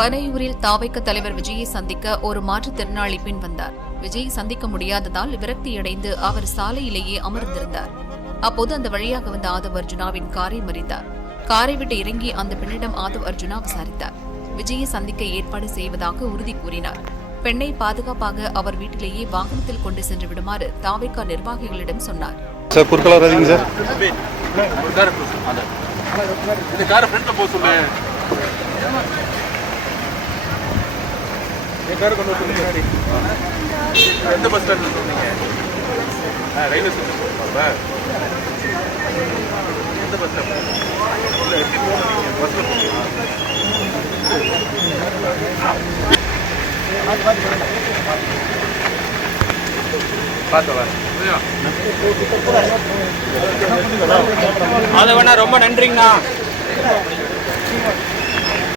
பனையூரில் தாவைக்க தலைவர் விஜயை சந்திக்க ஒரு மாற்றுத்திறனாளி பெண் வந்தார். விஜயை சந்திக்க முடியாததால் விரக்தியடைந்து அவர் சாலையிலேயே அமர்ந்திருந்தார். அப்போது அந்த வழியாக வந்த ஆதவ் அர்ஜுனாவின் காரை மறித்தார். காரை விட்டு இறங்கி அந்த பெண்ணிடம் ஆதவ் அர்ஜுனா விசாரித்தார். விஜயை சந்திக்க ஏற்பாடு செய்வதாக உறுதி கூறினார். பெண்ணை பாதுகாப்பாக அவர் வீட்டிலேயே வாகனத்தில் கொண்டு சென்று விடுமாறு தாவைக்கா நிர்வாகிகளிடம் சொன்னார். எந்த பஸ் ஸ்டாண்ட் சொன்னீங்க? Railway station. எந்த பஸ் ஸ்டாண்ட்? எப்படி போனீங்க? பஸ்ல போனீங்க? அதை வேணா ரொம்ப நன்றிங்கண்ணா.